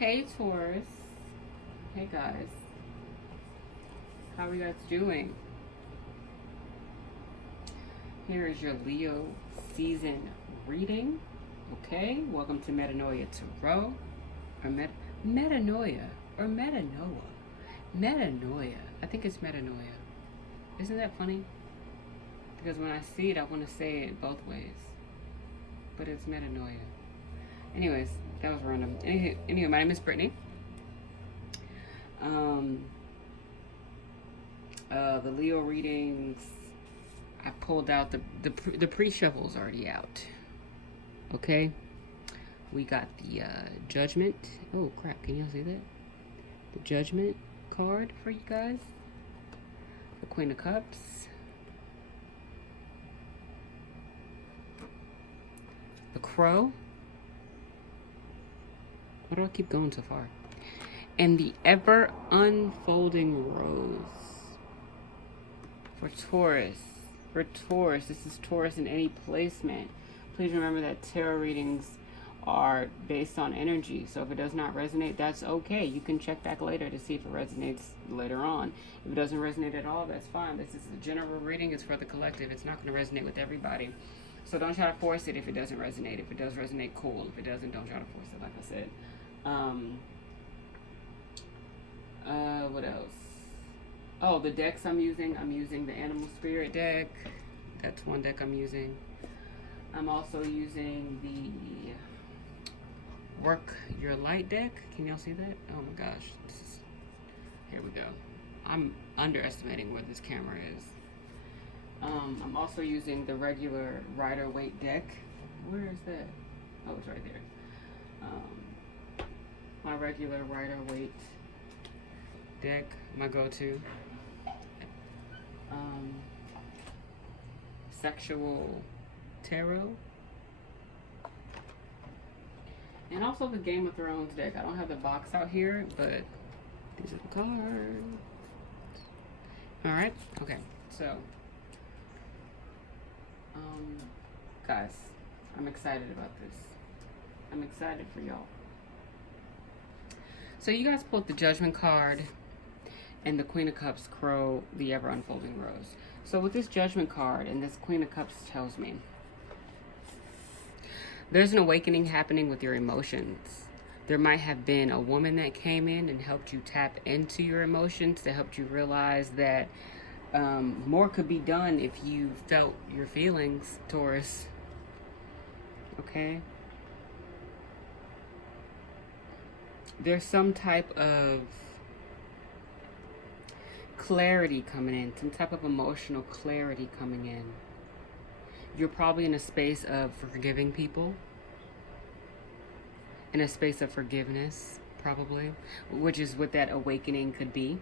Hey Taurus. Hey guys. How are you guys doing? Here is your Leo season reading. Okay, welcome to Metanoia Tarot. Or Metanoia. Or Metanoia. Metanoia. I think it's Metanoia. Isn't that funny? Because when I see it, I want to say it both ways. But it's Metanoia. Anyways, that was random. Anyway, my name is Brittany. The Leo readings, I pulled out the pre-shuffle's already out. Okay, we got the Judgment. Oh crap! Can you see that? The Judgment card for you guys. The Queen of Cups. The Crow. Why do I keep going so far? And the ever unfolding rose. For Taurus. For Taurus. This is Taurus in any placement. Please remember that tarot readings are based on energy. So if it does not resonate, that's okay. You can check back later to see if it resonates later on. If it doesn't resonate at all, that's fine. This is a general reading. It's for the collective. It's not going to resonate with everybody. So don't try to force it if it doesn't resonate. If it does resonate, cool. If it doesn't, don't try to force it, like I said. What else? Oh, the decks I'm using the Animal Spirit deck. That's one deck I'm using. I'm also using the Work Your Light deck. Can y'all see that? Oh my gosh. Here we go. I'm underestimating where this camera is. I'm also using the regular rider-waite deck. Where is that? Oh, it's right there. My regular rider-waite deck, my go-to. Sexual tarot. And also the Game of Thrones deck. I don't have the box out here, but these are the cards. Alright, okay, so guys, I'm excited about this. I'm excited for y'all. So you guys pulled the Judgment card and the Queen of Cups, Crow, the ever unfolding rose. So with this Judgment card and this Queen of Cups tells me there's an awakening happening with your emotions. There might have been a woman that came in and helped you tap into your emotions, to help you realize that more could be done if you felt your feelings, Taurus. Okay? There's some type of clarity coming in, some type of emotional clarity coming in. You're probably in a space of forgiving people, in a space of forgiveness, probably, which is what that awakening could be.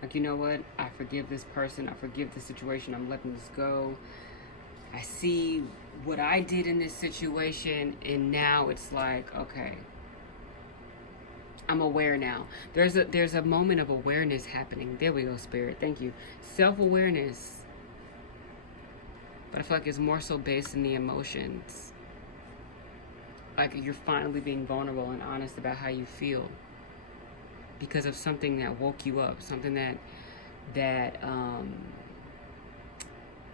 Like, you know what? I forgive this person. I forgive the situation. I'm letting this go. I see what I did in this situation, and now it's like, okay, I'm aware now. There's a moment of awareness happening. There we go, Spirit. Thank you. Self-awareness. But I feel like it's more so based in the emotions. Like you're finally being vulnerable and honest about how you feel. Because of something that woke you up. Something that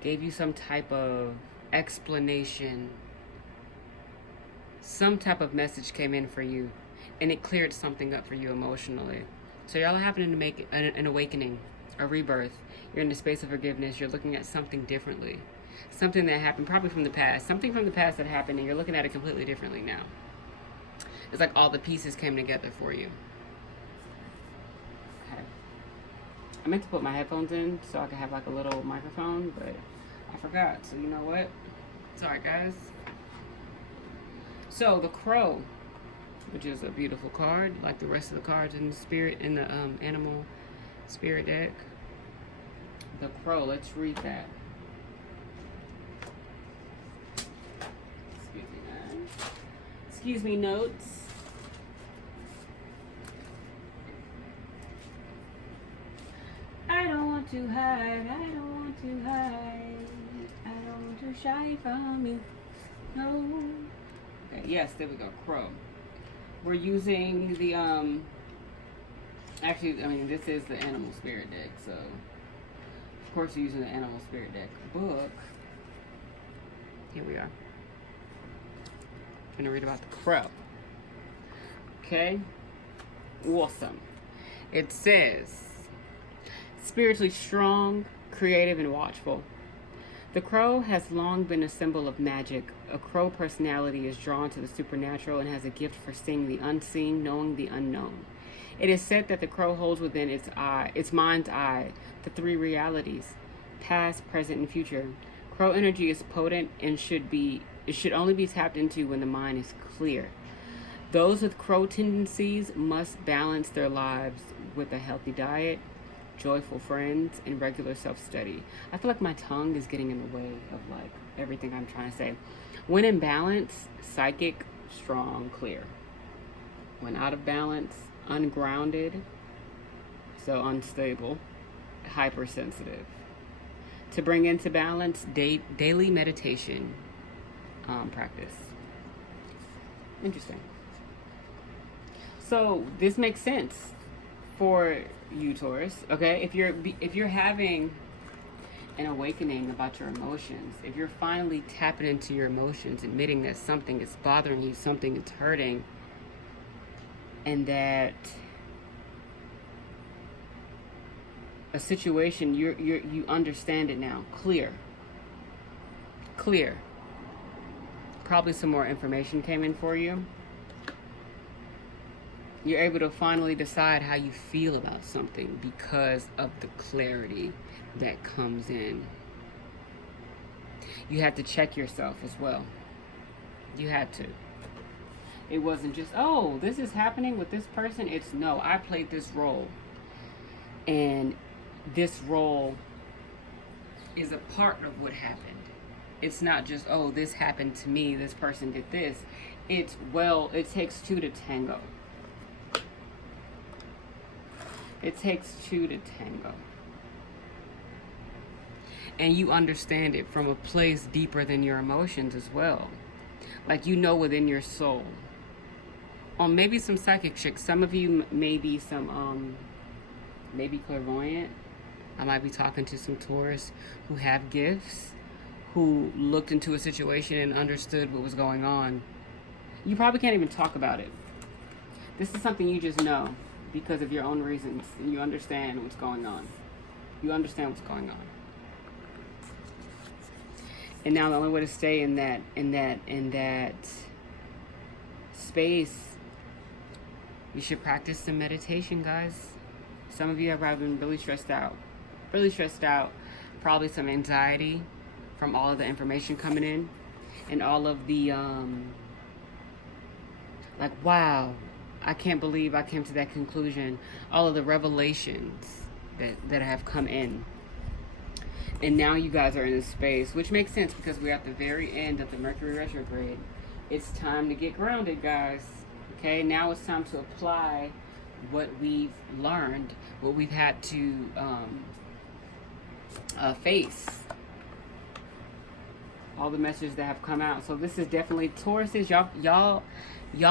gave you some type of explanation. Some type of message came in for you. And it cleared something up for you emotionally. So y'all are happening to make an awakening, a rebirth. You're in the space of forgiveness. You're looking at something differently. Something that happened probably from the past. Something from the past that happened, and you're looking at it completely differently now. It's like all the pieces came together for you. Okay. I meant to put my headphones in so I could have like a little microphone, but I forgot. So you know what? Sorry, guys. So the Crow, which is a beautiful card, like the rest of the cards in the spirit, in the Animal Spirit deck. The Crow, let's read that. Excuse me, man. Excuse me, notes. I don't want to hide, I don't want to hide. I don't want to shy from you. No. Okay, yes, there we go, Crow. We're using the, actually, I mean, this is the Animal Spirit deck, so of course we're using the Animal Spirit deck book. Here we are. I'm gonna read about the crow. Okay? Awesome. It says, spiritually strong, creative, and watchful. The crow has long been a symbol of magic. A crow personality is drawn to the supernatural and has a gift for seeing the unseen, knowing the unknown. It is said that the crow holds within its mind's eye, the three realities, past, present, and future. Crow energy is potent and it should only be tapped into when the mind is clear. Those with crow tendencies must balance their lives with a healthy diet, joyful friends, and regular self-study. I feel like my tongue is getting in the way of like everything I'm trying to say. When in balance, psychic, strong, clear. When out of balance, ungrounded, so unstable, hypersensitive. To bring into balance, daily meditation practice. Interesting. So this makes sense for you, Taurus. Okay, if you're having an awakening about your emotions, if you're finally tapping into your emotions, admitting that something is bothering you, something is hurting, and that a situation you understand it now, clear. Probably some more information came in for you. You're able to finally decide how you feel about something because of the clarity that comes in. You had to check yourself as well. You had to. It wasn't just, oh, this is happening with this person. It's, no, I played this role. And this role is a part of what happened. It's not just, oh, this happened to me, this person did this. It's, well, it takes two to tango. It takes two to tango. And you understand it from a place deeper than your emotions as well. Like, you know, within your soul. Or maybe some psychic tricks. Some of you may be some, maybe clairvoyant. I might be talking to some Taurus who have gifts, who looked into a situation and understood what was going on. You probably can't even talk about it. This is something you just know because of your own reasons, and you understand what's going on. You understand what's going on. And now the only way to stay in that space, you should practice some meditation, guys. Some of you have probably been really stressed out, probably some anxiety from all of the information coming in, and all of the like, wow, I can't believe I came to that conclusion. All of the revelations that have come in. And now you guys are in this space, which makes sense because we're at the very end of the Mercury retrograde. It's time to get grounded, guys. Okay, now it's time to apply what we've learned, what we've had to face. All the messages that have come out. So this is definitely Tauruses. Y'all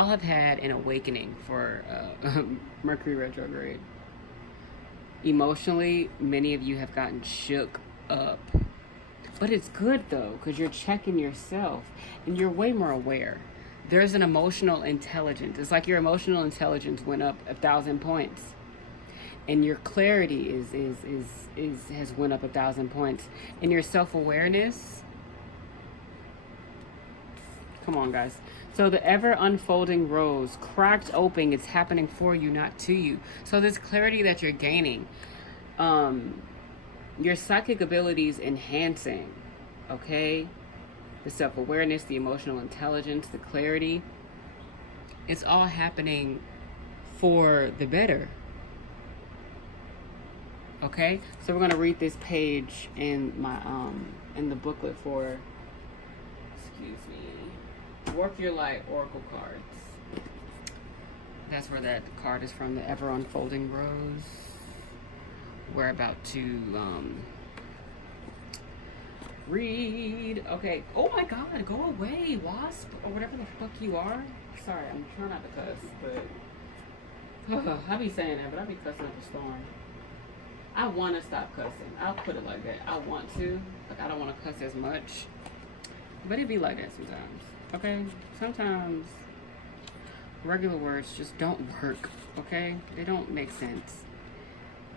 have had an awakening for Mercury retrograde. Emotionally, many of you have gotten shook up. But it's good though, because you're checking yourself and you're way more aware. There's an emotional intelligence. It's like your emotional intelligence went up 1,000 points. And your clarity has went up 1,000 points. And your self-awareness, come on, guys. So the ever unfolding rose, cracked open, it's happening for you, not to you. So this clarity that you're gaining, your psychic abilities enhancing, okay? The self-awareness, the emotional intelligence, the clarity, it's all happening for the better. Okay? So we're going to read this page in my in the booklet for, excuse me, Work Your Light Oracle cards. That's where that card is from, the ever unfolding rose. We're about to read. Okay. Oh my God, go away, wasp, or whatever the fuck you are. Sorry, I'm trying not to cuss, but I be saying that, but I be cussing up a storm. I want to stop cussing. I'll put it like that. I want to. Like, I don't want to cuss as much. But it be like that sometimes. Okay? Sometimes regular words just don't work. Okay? They don't make sense.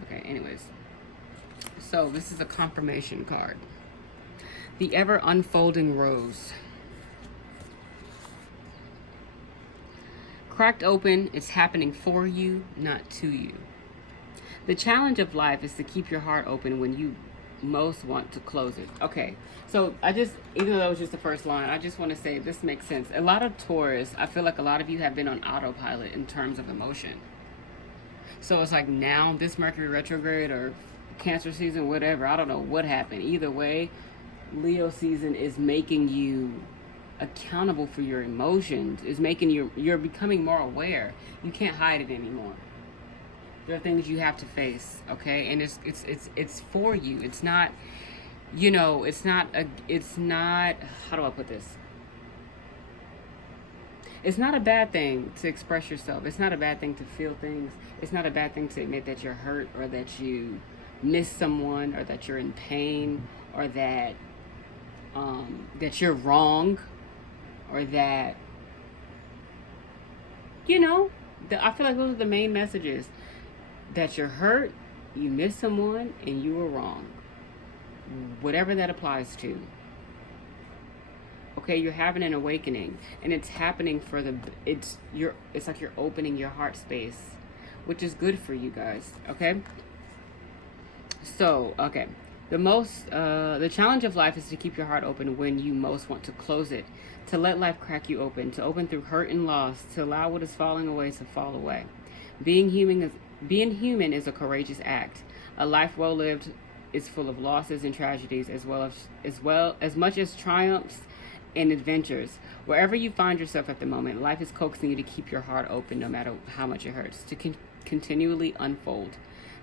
Okay, anyways. So, this is a confirmation card. The ever unfolding rose. Cracked open, it's happening for you, not to you. The challenge of life is to keep your heart open when you most want to close it. Okay, so even though that was just the first line, I just want to say this makes sense. A lot of Taurus, I feel like a lot of you have been on autopilot in terms of emotion. So it's like now, this Mercury retrograde or Cancer season, whatever, I don't know what happened. Either way, Leo season is making you accountable for your emotions, is making you're becoming more aware. You can't hide it anymore. There are things you have to face, okay? And it's for you. It's not, it's not, how do I put this? It's not a bad thing to express yourself. It's not a bad thing to feel things. It's not a bad thing to admit that you're hurt, or that you miss someone, or that you're in pain, or that that you're wrong, or that, I feel like those are the main messages. That you're hurt, you miss someone, and you were wrong. Whatever that applies to. Okay, you're having an awakening, and it's happening it's like you're opening your heart space, which is good for you guys, okay? So, okay. The challenge of life is to keep your heart open when you most want to close it, to let life crack you open, to open through hurt and loss, to allow what is falling away to fall away. Being human is a courageous act. A life well lived is full of losses and tragedies, as much as triumphs and adventures. Wherever you find yourself at the moment, life is coaxing you to keep your heart open, no matter how much it hurts, to continually unfold,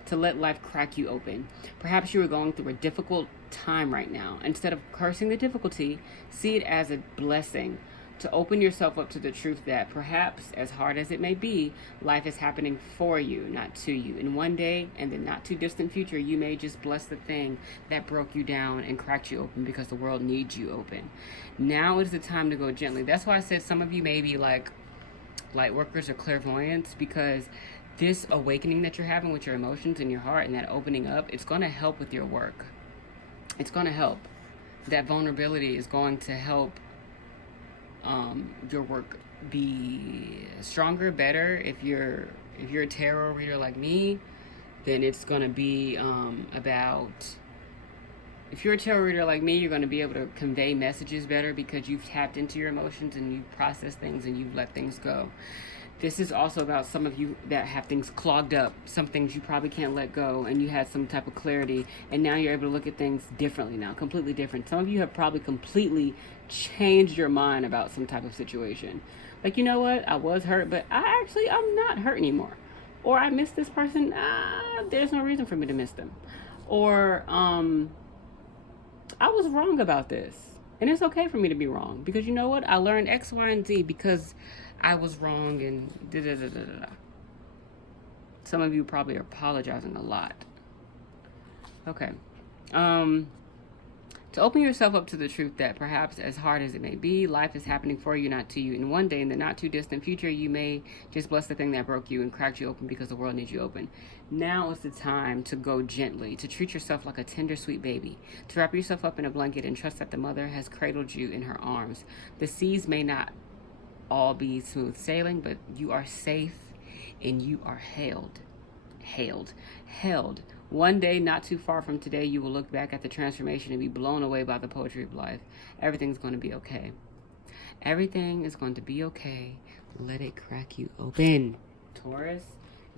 to let life crack you open. Perhaps you are going through a difficult time right now. Instead of cursing the difficulty, see it as a blessing. To open yourself up to the truth that perhaps, as hard as it may be, life is happening for you, not to you. And one day, in the not too distant future, you may just bless the thing that broke you down and cracked you open, because the world needs you open. Now is the time to go gently. That's why I said some of you may be like light workers or clairvoyants, because this awakening that you're having with your emotions and your heart, and that opening up, it's going to help with your work. It's going to help. That vulnerability is going to help your work be stronger, better. If you're a tarot reader like me, then it's going to be if you're a tarot reader like me, you're going to be able to convey messages better, because you've tapped into your emotions and you've processed things and you've let things go. This is also about some of you that have things clogged up, some things you probably can't let go, and you had some type of clarity, and now you're able to look at things differently now, completely different. Some of you have probably completely changed your mind about some type of situation. Like, you know what? I was hurt, but I'm not hurt anymore. Or I missed this person. There's no reason for me to miss them. Or I was wrong about this. And it's okay for me to be wrong, because you know what? I learned X, Y, and Z because I was wrong, and da-da-da-da-da. Some of you probably are apologizing a lot. Okay. To open yourself up to the truth that perhaps, as hard as it may be, life is happening for you, not to you. And one day, in the not too distant future, you may just bless the thing that broke you and cracked you open, because the world needs you open. Now is the time to go gently, to treat yourself like a tender, sweet baby, to wrap yourself up in a blanket and trust that the mother has cradled you in her arms. The seas may not all be smooth sailing, but you are safe and you are held. One day, not too far from today, you will look back at the transformation and be blown away by the poetry of life. Everything's going to be okay. Everything is going to be okay. Let it crack you open. Taurus,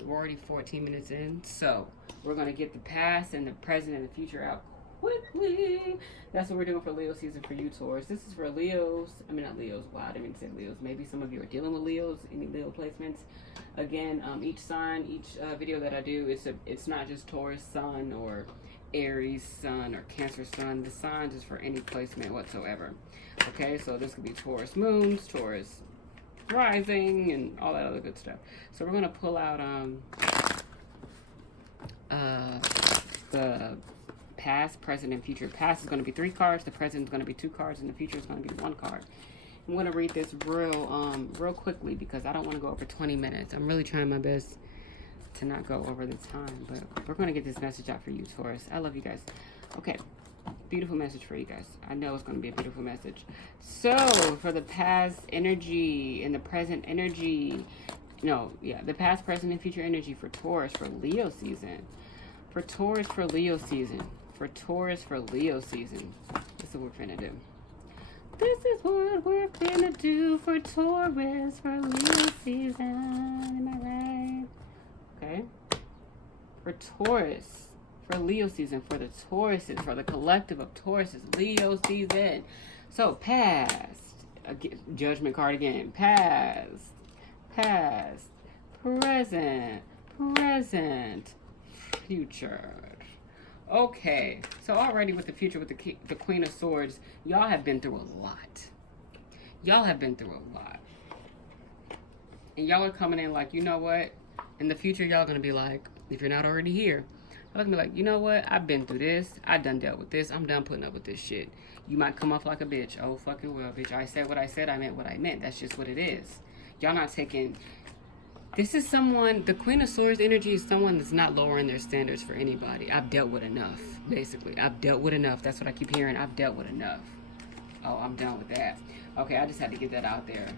we're already 14 minutes in, so we're going to get the past and the present and the future out quickly. That's what we're doing for Leo season for you, Taurus. This is for Leos. I mean, not Leos. Wow, I didn't mean to say Leos. Maybe some of you are dealing with Leos. Any Leo placements? Again, each sign, each video that I do, it's not just Taurus sun or Aries sun or Cancer sun. The signs is for any placement whatsoever. Okay, so this could be Taurus moons, Taurus rising, and all that other good stuff. So we're going to pull out the past, present, and future. Past is going to be 3 cards, the present is going to be 2 cards, and the future is going to be 1 card. I'm going to read this real quickly because I don't want to go over 20 minutes. I'm really trying my best to not go over the time, but we're going to get this message out for you, Taurus. I love you guys. Okay, beautiful message for you guys. I know it's going to be a beautiful message. So for the past energy and the present energy, the past, present, and future energy for Taurus for Leo season. For Taurus for Leo season. For Taurus for Leo season. This is what we're finna do. This is what we're finna do for Taurus for Leo season. Am I right? Okay. For Taurus for Leo season. For the Tauruses. For the collective of Tauruses. Leo season. So past. Judgment card again. Past. Past. Present. Present. Future. Okay, so already with the future, with the Queen of Swords, y'all have been through a lot. Y'all have been through a lot. And y'all are coming in like, you know what? In the future, y'all going to be like, if you're not already here, y'all going to be like, you know what? I've been through this. I done dealt with this. I'm done putting up with this shit. You might come off like a bitch. Oh, fucking well, bitch. I said what I said. I meant what I meant. That's just what it is. Y'all not taking... This is someone, the Queen of Swords energy is someone that's not lowering their standards for anybody. I've dealt with enough, basically. I've dealt with enough. That's what I keep hearing. I've dealt with enough. Oh, I'm done with that. Okay, I just had to get that out there.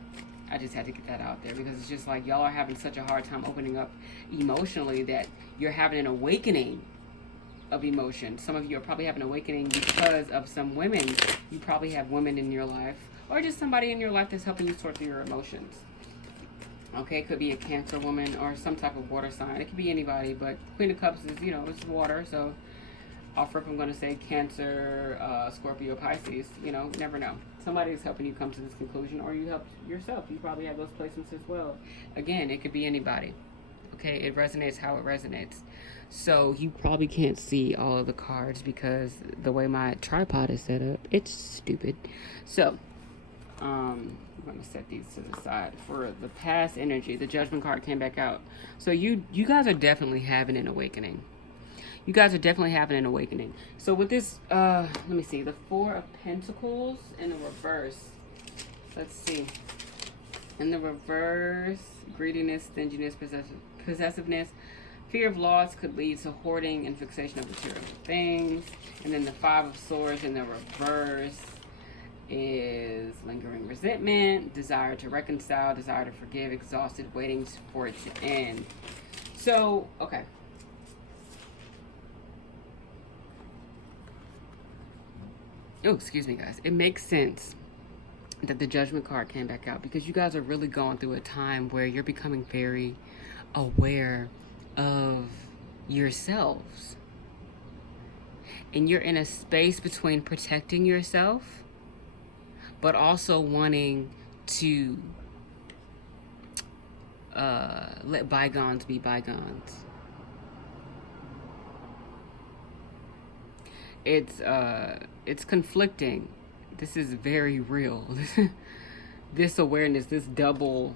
Because it's just like y'all are having such a hard time opening up emotionally that you're having an awakening of emotion. Some of you are probably having an awakening because of some women. You probably have women in your life or just somebody in your life that's helping you sort through your emotions. Okay, it could be a Cancer woman or some type of water sign. It could be anybody, but Queen of Cups is, it's water. So off rip, I'm going to say Cancer, Scorpio, Pisces. Never know. Somebody is helping you come to this conclusion, or you help yourself. You probably have those placements as well. Again, it could be anybody. Okay, it resonates how it resonates. So you probably can't see all of the cards because the way my tripod is set up, it's stupid. So, I'm going to set these to the side. For the past energy, the Judgment card came back out. So you guys are definitely having an awakening. You guys are definitely having an awakening. So with this, let me see, the 4 of Pentacles in the reverse. Let's see. In the reverse, greediness, stinginess, possessiveness, fear of loss could lead to hoarding and fixation of material things. And then the 5 of Swords in the reverse is lingering resentment, desire to reconcile, desire to forgive, exhausted, waiting for it to end. So, okay. Oh, excuse me, guys. It makes sense that the Judgment card came back out because you guys are really going through a time where you're becoming very aware of yourselves. And you're in a space between protecting yourself but also wanting to let bygones be bygones. It's conflicting. This is very real. This awareness, this double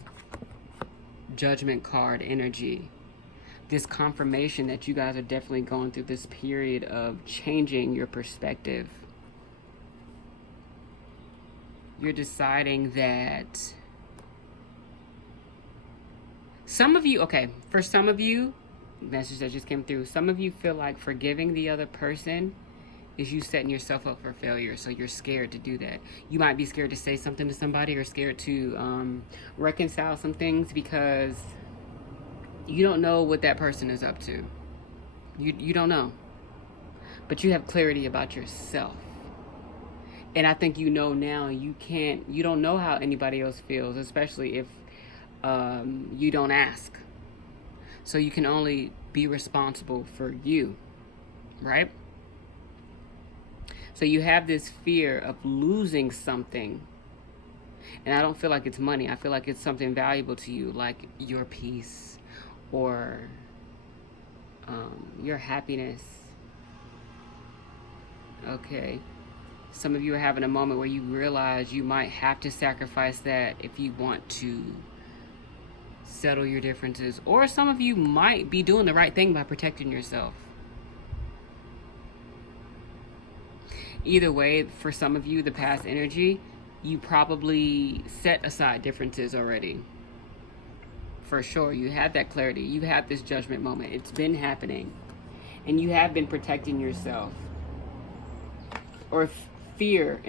Judgment card energy, this confirmation that you guys are definitely going through this period of changing your perspective. You're deciding that some of you, okay, for some of you, message that just came through, some of you feel like forgiving the other person is you setting yourself up for failure, so you're scared to do that. You might be scared to say something to somebody or scared to reconcile some things because you don't know what that person is up to. You don't know. But you have clarity about yourself. And I think now you don't know how anybody else feels, especially if you don't ask. So you can only be responsible for you, right? So you have this fear of losing something. And I don't feel like it's money. I feel like it's something valuable to you, like your peace or your happiness. Okay. Some of you are having a moment where you realize you might have to sacrifice that if you want to settle your differences. Or some of you might be doing the right thing by protecting yourself. Either way, for some of you, the past energy, you probably set aside differences already. For sure, you had that clarity. You had this judgment moment. It's been happening. And you have been protecting yourself. Or fear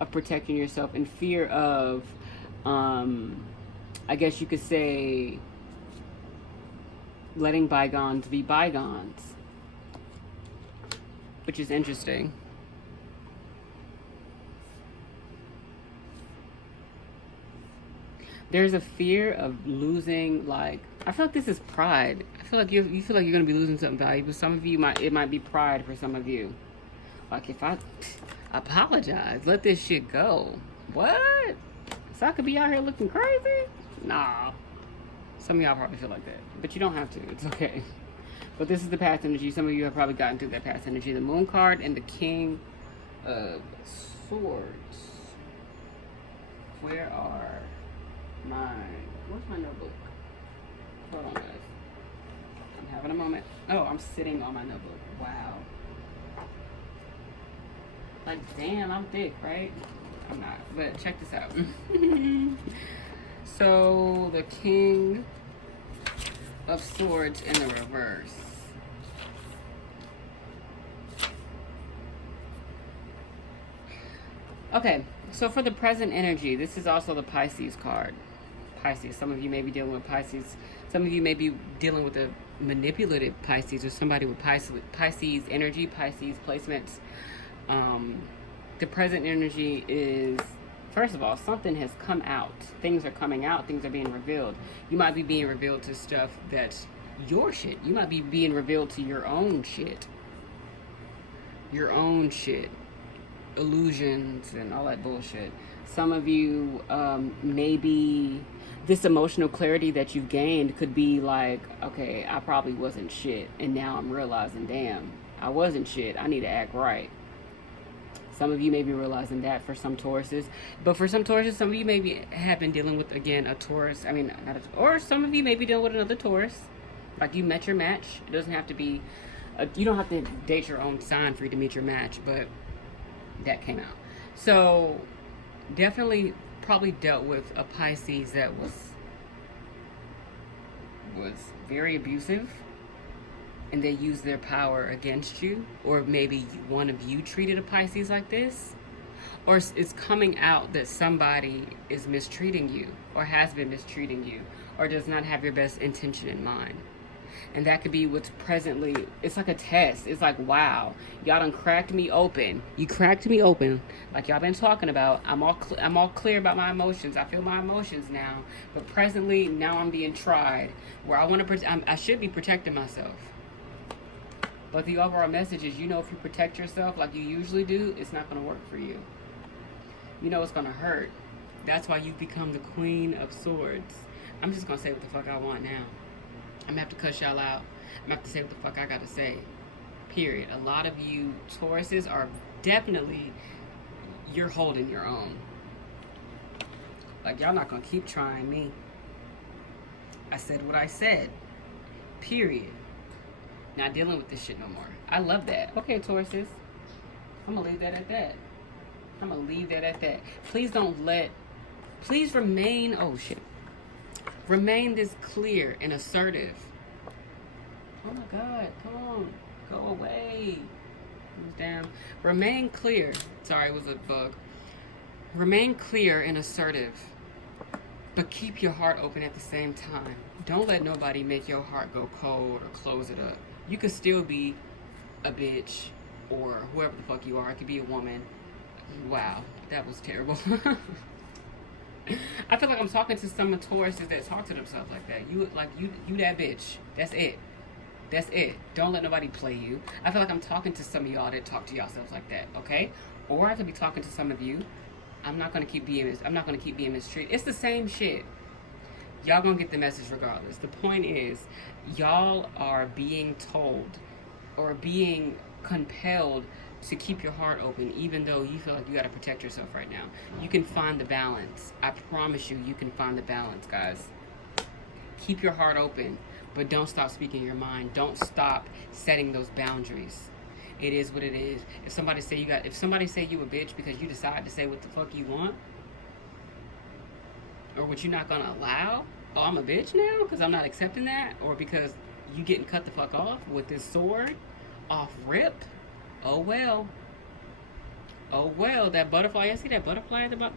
of protecting yourself, and fear of, I guess you could say, letting bygones be bygones. Which is interesting. There's a fear of losing, like, I feel like this is pride. I feel like you feel like you're going to be losing something valuable. Some of you, it might be pride for some of you. Like, if I apologize, let this shit go. What? So I could be out here looking crazy? Nah. Some of y'all probably feel like that. But you don't have to. It's okay. But this is the past energy. Some of you have probably gotten through that past energy. The Moon card and the King of Swords. Where are where's my notebook? Hold on, guys. I'm having a moment. Oh, I'm sitting on my notebook. Wow. Like, damn, I'm thick, right? I'm not, but check this out. So, the King of Swords in the reverse. Okay, so for the present energy, this is also the Pisces card. Pisces, some of you may be dealing with Pisces. Some of you may be dealing with a manipulative Pisces, or somebody with Pisces energy, Pisces placements. The present energy is, first of all, something has come out. Things are coming out. Things are being revealed. You might be being revealed to stuff that's your shit. You might be being revealed to your own shit. Your own shit. Illusions and all that bullshit. Some of you, maybe this emotional clarity that you've gained could be like, okay, I probably wasn't shit. And now I'm realizing, damn, I wasn't shit. I need to act right. Some of you may be realizing that for some Tauruses. But for some Tauruses, some of you maybe have been dealing with, again, a Taurus. I mean, or some of you may be dealing with another Taurus. Like, you met your match. It doesn't have to be, you don't have to date your own sign for you to meet your match. But that came out. So, definitely probably dealt with a Pisces that was very abusive. And they use their power against you, or maybe one of you treated a Pisces like this, or it's coming out that somebody is mistreating you, or has been mistreating you, or does not have your best intention in mind. And that could be what's presently, it's like a test. It's like, wow, y'all done cracked me open. You cracked me open, like y'all been talking about. I'm all clear about my emotions. I feel my emotions now, but presently now I'm being tried, where I should be protecting myself. But the overall message is, if you protect yourself like you usually do, it's not going to work for you. It's going to hurt. That's why you've become the Queen of Swords. I'm just going to say what the fuck I want now. I'm going to have to cuss y'all out. I'm going to have to say what the fuck I got to say. Period. A lot of you Tauruses are definitely, you're holding your own. Like, y'all not going to keep trying me. I said what I said. Period. Not dealing with this shit no more. I love that. Okay, Tauruses. I'm going to leave that at that. I'm going to leave that at that. Please remain, oh shit. Remain this clear and assertive. Oh my God, come on. Go away. Damn. Remain clear. Sorry, it was a bug. Remain clear and assertive. But keep your heart open at the same time. Don't let nobody make your heart go cold or close it up. You could still be a bitch or whoever the fuck you are. It could be a woman. Wow, that was terrible. I feel like I'm talking to some Tauruses that talk to themselves like that. You that bitch. That's it. That's it. Don't let nobody play you. I feel like I'm talking to some of y'all that talk to yourselves like that, okay? Or I could be talking to some of you. I'm not gonna keep being mistreated. It's the same shit. Y'all gonna get the message regardless. The point is, y'all are being told or being compelled to keep your heart open, even though you feel like you got to protect yourself right now. You can find the balance. I promise you, you can find the balance, guys. Keep your heart open, but don't stop speaking your mind. Don't stop setting those boundaries. It is what it is. If somebody say you a bitch because you decide to say what the fuck you want, or what you're not gonna allow, oh, I'm a bitch now because I'm not accepting that, or because you getting cut the fuck off with this sword off rip, oh well. Oh well, that butterfly, I see that butterfly at the bottom.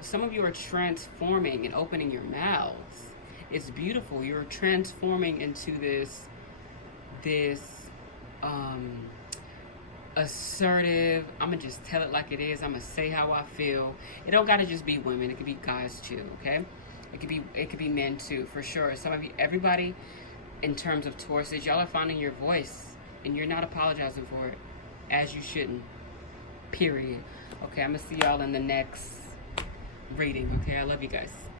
Some of you are transforming and opening your mouths. It's beautiful. You're transforming into this assertive, I'm gonna just tell it like it is, I'm gonna say how I feel. It don't gotta just be women, it could be guys too, okay? It could be men too, for sure. Some of you, everybody in terms of Tauruses, y'all are finding your voice and you're not apologizing for it, as you shouldn't, period. Okay, I'm gonna see y'all in the next reading, okay? I love you guys.